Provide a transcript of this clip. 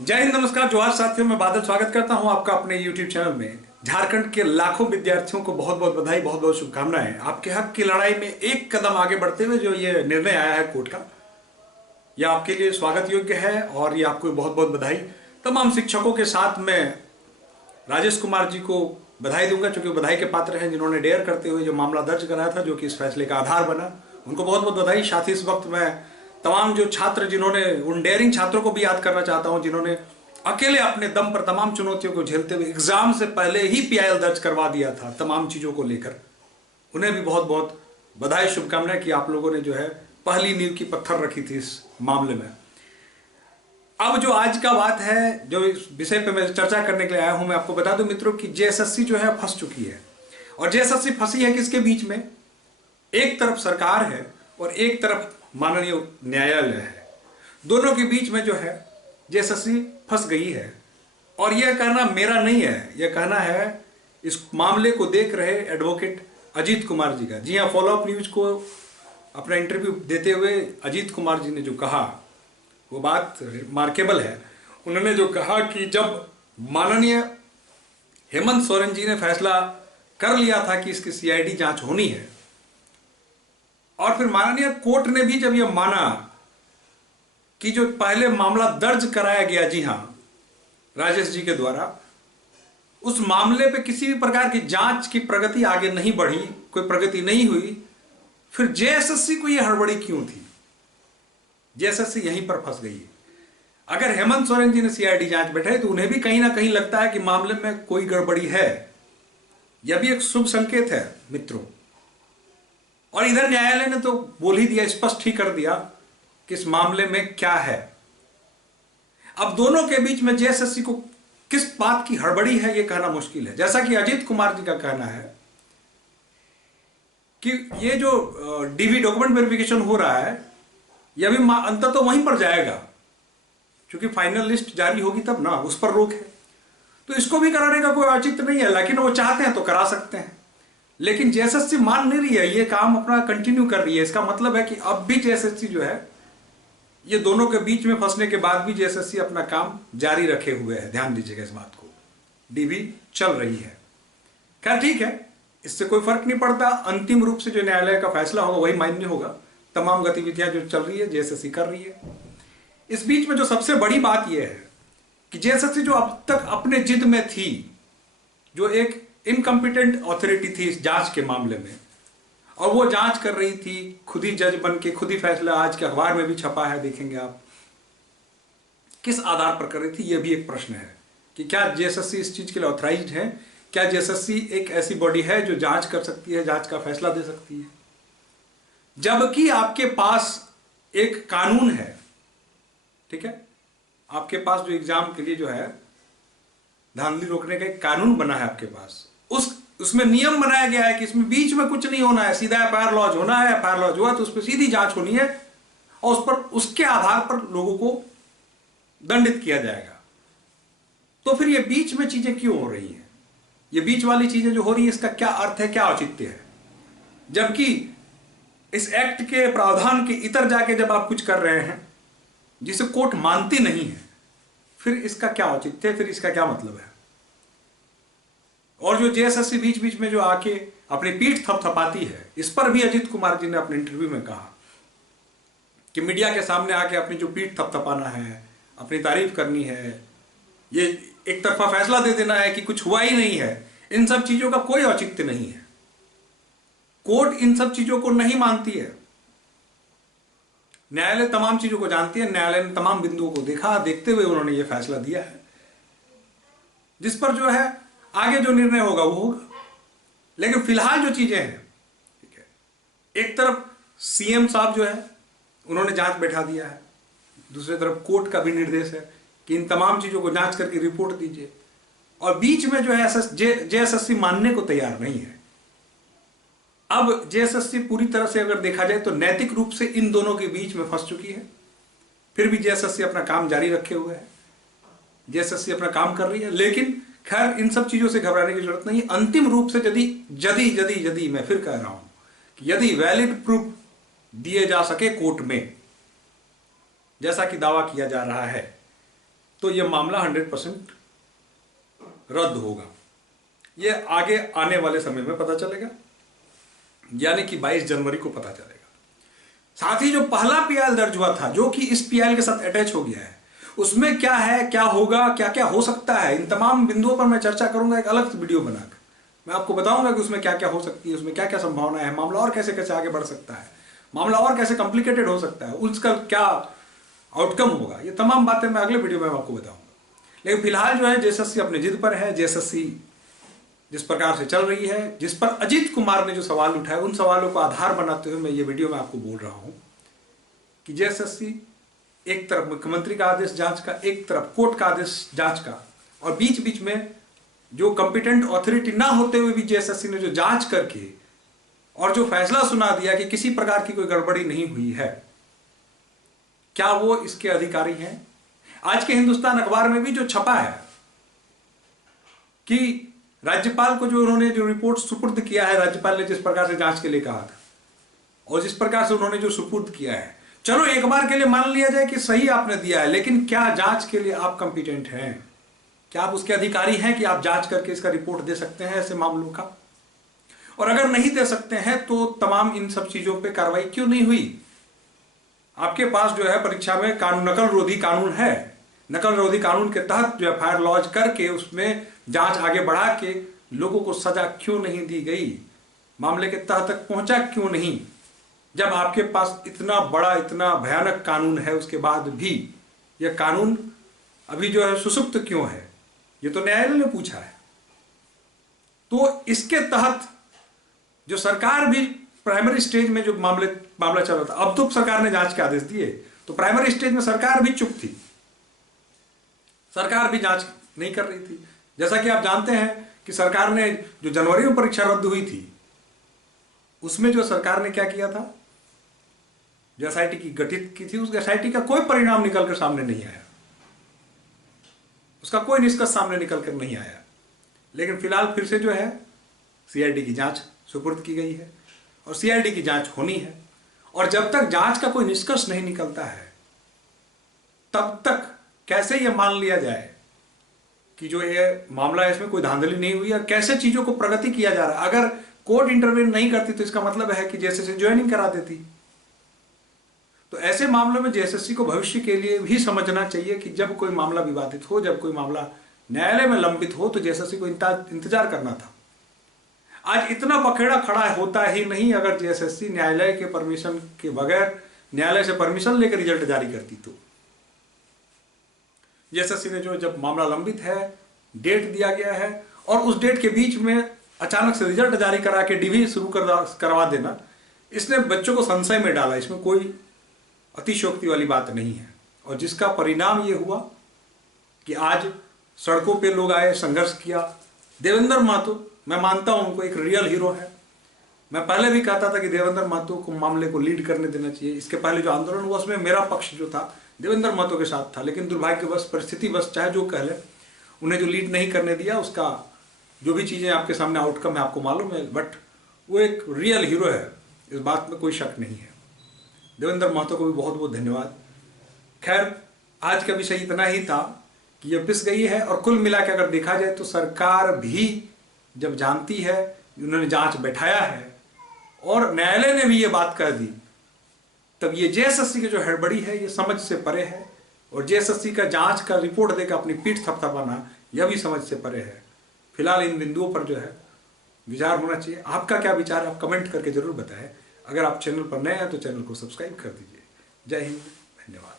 जय हिंद, नमस्कार, जोहार साथियों। मैं बादल स्वागत करता हूं आपका अपने YouTube चैनल में। झारखंड के लाखों विद्यार्थियों को बहुत बहुत बधाई, बहुत बहुत शुभकामनाएं। आपके हक की लड़ाई में एक कदम आगे बढ़ते हुए जो ये निर्णय आया है कोर्ट का, यह आपके लिए स्वागत योग्य है और ये आपको बहुत बहुत बधाई। तमाम शिक्षकों के साथ मैं राजेश कुमार जी को बधाई दूंगा, क्योंकि बधाई के पात्र हैं जिन्होंने डेयर करते हुए जो मामला दर्ज कराया था, जो कि इस फैसले का आधार बना। उनको बहुत बहुत बधाई। साथ ही इस वक्त मैं तमाम जो छात्र, जिन्होंने, उन डेयरिंग छात्रों को भी याद करना चाहता हूं जिन्होंने अकेले अपने दम पर तमाम चुनौतियों को झेलते हुए एग्जाम से पहले ही PIL दर्ज करवा दिया था तमाम चीजों को लेकर। उन्हें भी बहुत बहुत बधाई, शुभकामनाएं कि आप लोगों ने जो है पहली नींव की पत्थर रखी थी इस मामले में। अब जो आज का बात है, जो इस विषय पे मैं चर्चा करने के लिए आया हूं, मैं आपको बता दूं मित्रों कि JSSC जो है फंस चुकी है। और JSSC फंसी है किसके बीच में? एक तरफ सरकार है और एक तरफ माननीय न्यायालय है। दोनों के बीच में जो है JSSC फंस गई है। और यह कहना मेरा नहीं है, यह कहना है इस मामले को देख रहे एडवोकेट अजीत कुमार जी का। जी हाँ, फॉलोअप न्यूज को अपना इंटरव्यू देते हुए अजीत कुमार जी ने जो कहा वो बात रिमार्केबल है। उन्होंने जो कहा कि जब माननीय हेमंत सोरेन जी ने फैसला कर लिया था कि इसकी CID जांच होनी है, और फिर माननीय कोर्ट ने भी जब यह माना कि जो पहले मामला दर्ज कराया गया, जी हां, राजेश जी के द्वारा, उस मामले पे किसी भी प्रकार की जांच की प्रगति आगे नहीं बढ़ी, कोई प्रगति नहीं हुई, फिर JSSC को यह हड़बड़ी क्यों थी? JSSC यहीं पर फंस गई है। अगर हेमंत सोरेन जी ने CID जांच बैठाई तो उन्हें भी कहीं ना कहीं लगता है कि मामले में कोई गड़बड़ी है। यह भी एक शुभ संकेत है मित्रों। और इधर न्यायालय ने तो बोल ही दिया, स्पष्ट ही कर दिया कि इस मामले में क्या है। अब दोनों के बीच में JSSC को किस बात की हड़बड़ी है यह कहना मुश्किल है। जैसा कि अजीत कुमार जी का कहना है कि ये जो DV डॉक्यूमेंट वेरिफिकेशन हो रहा है, यह भी अंततः तो वहीं पर जाएगा, क्योंकि फाइनल लिस्ट जारी होगी तब ना, उस पर रोक है। तो इसको भी कराने का कोई औचित्य नहीं है, लेकिन वो चाहते हैं तो करा सकते हैं। लेकिन JSSC मान नहीं रही है, ये काम अपना कंटिन्यू कर रही है। इसका मतलब है कि अब भी JSSC जो है, ये दोनों के बीच में फंसने के बाद भी JSSC अपना काम जारी रखे हुए है। ध्यान दीजिएगा इस बात को, DV चल रही है। खैर ठीक है, इससे कोई फर्क नहीं पड़ता। अंतिम रूप से जो न्यायालय का फैसला होगा वही मान्य होगा। तमाम गतिविधियां जो चल रही है JSSC कर रही है। इस बीच में जो सबसे बड़ी बात यह है कि JSSC जो अब तक अपने जिद में थी, जो एक इनकम्पिटेंट अथॉरिटी थी इस जांच के मामले में, और वो जांच कर रही थी, खुद ही जज बन के, खुद ही फैसला आज के अखबार में भी छपा है, देखेंगे आप, किस आधार पर कर रही थी, यह भी एक प्रश्न है कि क्या JSSC इस चीज के लिए ऑथराइज्ड है? क्या JSSC एक ऐसी बॉडी है जो जांच कर सकती है, जांच का फैसला दे सकती है? जबकि आपके पास एक कानून है, ठीक है, आपके पास जो एग्जाम के लिए जो है धांधली रोकने का एक कानून बना है आपके पास, उसमें नियम बनाया गया है कि इसमें बीच में कुछ नहीं होना है, सीधा FIR लॉज होना है। FIR लॉज हुआ तो उस पर सीधी जांच होनी है और उस पर, उसके आधार पर लोगों को दंडित किया जाएगा। तो फिर ये बीच में चीजें क्यों हो रही हैं? ये बीच वाली चीजें जो हो रही है, इसका क्या अर्थ है, क्या औचित्य है? जबकि इस एक्ट के प्रावधान के इतर जाके जब आप कुछ कर रहे हैं जिसे कोर्ट मानती नहीं है, फिर इसका क्या औचित्य है, फिर इसका क्या मतलब है? और जो JSSC बीच बीच में जो आके अपनी पीठ थपथपाती है, इस पर भी अजीत कुमार जी ने अपने इंटरव्यू में कहा कि मीडिया के सामने आके अपनी जो पीठ थपथपाना है, अपनी तारीफ करनी है, ये एक तरफा फैसला दे देना है कि कुछ हुआ ही नहीं है, इन सब चीजों का कोई औचित्य नहीं है। कोर्ट इन सब चीजों को नहीं मानती है। न्यायालय तमाम चीजों को जानती है। न्यायालय ने तमाम बिंदुओं को देखा, देखते हुए उन्होंने ये फैसला दिया है, जिस पर जो है आगे जो निर्णय होगा वो होगा। लेकिन फिलहाल जो चीजें हैं, ठीक है, एक तरफ CM साहब जो है उन्होंने जांच बैठा दिया है, दूसरी तरफ कोर्ट का भी निर्देश है कि इन तमाम चीजों को जांच करके रिपोर्ट दीजिए, और बीच में जो है JSSC मानने को तैयार नहीं है। अब JSSC पूरी तरह से अगर देखा जाए तो नैतिक रूप से इन दोनों के बीच में फंस चुकी है। फिर भी JSSC अपना काम जारी रखे हुए है, JSSC अपना काम कर रही है। लेकिन खैर, इन सब चीजों से घबराने की जरूरत नहीं है। अंतिम रूप से यदि मैं फिर कह रहा हूं कि यदि वैलिड प्रूफ दिए जा सके कोर्ट में, जैसा कि दावा किया जा रहा है, तो ये मामला 100% रद्द होगा। ये आगे आने वाले समय में पता चलेगा, यानी कि 22 जनवरी को पता चलेगा। साथ ही जो पहला पीआईएल दर्ज हुआ था, जो कि इस पीआईएल के साथ अटैच हो गया है, उसमें क्या है, क्या होगा, क्या क्या हो सकता है, इन तमाम बिंदुओं पर मैं चर्चा करूंगा एक अलग वीडियो बनाकर। मैं आपको बताऊंगा कि उसमें क्या क्या हो सकती है, उसमें क्या क्या संभावना है, मामला और कैसे कैसे आगे बढ़ सकता है, मामला और कैसे कॉम्प्लिकेटेड हो सकता है, उसका क्या आउटकम होगा। ये तमाम बातें मैं अगले वीडियो में आपको बताऊंगा। लेकिन फिलहाल जो है जेएसएससी अपने जिद पर है। जेएसएससी जिस प्रकार से चल रही है, जिस पर अजीत कुमार ने जो सवाल उठाए, उन सवालों को आधार बनाते हुए मैं ये वीडियो में आपको बोल रहा हूं कि जेएसएससी एक तरफ मुख्यमंत्री का आदेश जांच का, एक तरफ कोर्ट का आदेश जांच का, और बीच बीच में जो कंपिटेंट अथॉरिटी ना होते हुए भी जेएसएससी ने जो जांच करके और जो फैसला सुना दिया कि किसी प्रकार की कोई गड़बड़ी नहीं हुई है, क्या वो इसके अधिकारी हैं? आज के हिंदुस्तान अखबार में भी जो छपा है कि राज्यपाल को जो उन्होंने जो रिपोर्ट सुपुर्द किया है, राज्यपाल ने जिस प्रकार से जांच के लिए कहा था और जिस प्रकार से उन्होंने जो सुपुर्द किया है, चलो एक बार के लिए मान लिया जाए कि सही आपने दिया है, लेकिन क्या जांच के लिए आप कंपिटेंट हैं? क्या आप उसके अधिकारी हैं कि आप जांच करके इसका रिपोर्ट दे सकते हैं ऐसे मामलों का? और अगर नहीं दे सकते हैं तो तमाम इन सब चीजों पे कार्रवाई क्यों नहीं हुई? आपके पास जो है परीक्षा में नकल रोधी कानून है, नकल रोधी कानून के तहत जो एफआईआर लॉन्च करके उसमें जांच आगे बढ़ा के लोगों को सजा क्यों नहीं दी गई? मामले के तह तक पहुंचा क्यों नहीं? जब आपके पास इतना बड़ा, इतना भयानक कानून है, उसके बाद भी यह कानून अभी जो है सुसुप्त क्यों है? ये तो न्यायालय ने पूछा है। तो इसके तहत जो सरकार भी प्राइमरी स्टेज में जो मामला चल रहा था, अब तो सरकार ने जांच के आदेश दिए, तो प्राइमरी स्टेज में सरकार भी चुप थी, सरकार भी जांच नहीं कर रही थी। जैसा कि आप जानते हैं कि सरकार ने जो जनवरी में परीक्षा रद्द हुई थी, उसमें जो सरकार ने क्या किया था, जो एसआईटी की गठित की थी, उस एसआईटी का कोई परिणाम निकलकर सामने नहीं आया, उसका कोई निष्कर्ष सामने निकलकर नहीं आया। लेकिन फिलहाल फिर से जो है सीआईडी की जांच सुपुर्द की गई है और सीआईडी की जांच होनी है। और जब तक जांच का कोई निष्कर्ष नहीं निकलता है, तब तक कैसे यह मान लिया जाए कि जो ये मामला है इसमें कोई धांधली नहीं हुई और कैसे चीजों को प्रगति किया जा रहा है। अगर कोर्ट इंटरवेन नहीं करती तो इसका मतलब है कि जेएसएससी ज्वाइनिंग करा देती। तो ऐसे मामलों में जेएसएससी को भविष्य के लिए भी समझना चाहिए कि जब कोई मामला विवादित हो, जब कोई मामला न्यायालय में लंबित हो, तो जेएसएससी को इंतजार करना था। आज इतना बखेड़ा खड़ा होता ही नहीं अगर जेएसएससी न्यायालय के परमिशन के बगैर, न्यायालय से परमिशन लेकर रिजल्ट जारी करती। तो जेएसएससी ने जो जब मामला लंबित है, डेट दिया गया है और उस डेट के बीच में अचानक से रिजल्ट जारी करा के डीवी शुरू करवा देना, इसने बच्चों को संशय में डाला। इसमें कोई अतिशयोक्ति वाली बात नहीं है। और जिसका परिणाम ये हुआ कि आज सड़कों पे लोग आए, संघर्ष किया। देवेंद्र महतो, मैं मानता हूं उनको एक रियल हीरो है। मैं पहले भी कहता था कि देवेंद्र महतो को मामले को लीड करने देना चाहिए। इसके पहले जो आंदोलन हुआ उसमें मेरा पक्ष जो था देवेंद्र महतो के साथ था, लेकिन दुर्भाग्यवश, परिस्थितिवश, चाहे जो कह ले, उन्हें जो लीड नहीं करने दिया, उसका जो भी चीजें आपके सामने आउटकम है आपको मालूम है। बट वो एक रियल हीरो है, इस बात में कोई शक नहीं है। देवेंद्र महतो को भी बहुत बहुत धन्यवाद। खैर, आज का विषय इतना ही था कि यह पिस गई है। और कुल मिला के अगर देखा जाए तो सरकार भी जब जानती है, उन्होंने जांच बैठाया है और न्यायालय ने भी ये बात कह दी, तब ये जेएसएससी की जो हड़बड़ी है ये समझ से परे है। और जेएसएससी का जांच का रिपोर्ट देकर अपनी पीठ थपथपाना यह भी समझ से परे है। फिलहाल इन बिंदुओं पर जो है विचार होना चाहिए। आपका क्या विचार है, आप कमेंट करके जरूर बताएं। अगर आप चैनल पर नए हैं तो चैनल को सब्सक्राइब कर दीजिए। जय हिंद, धन्यवाद।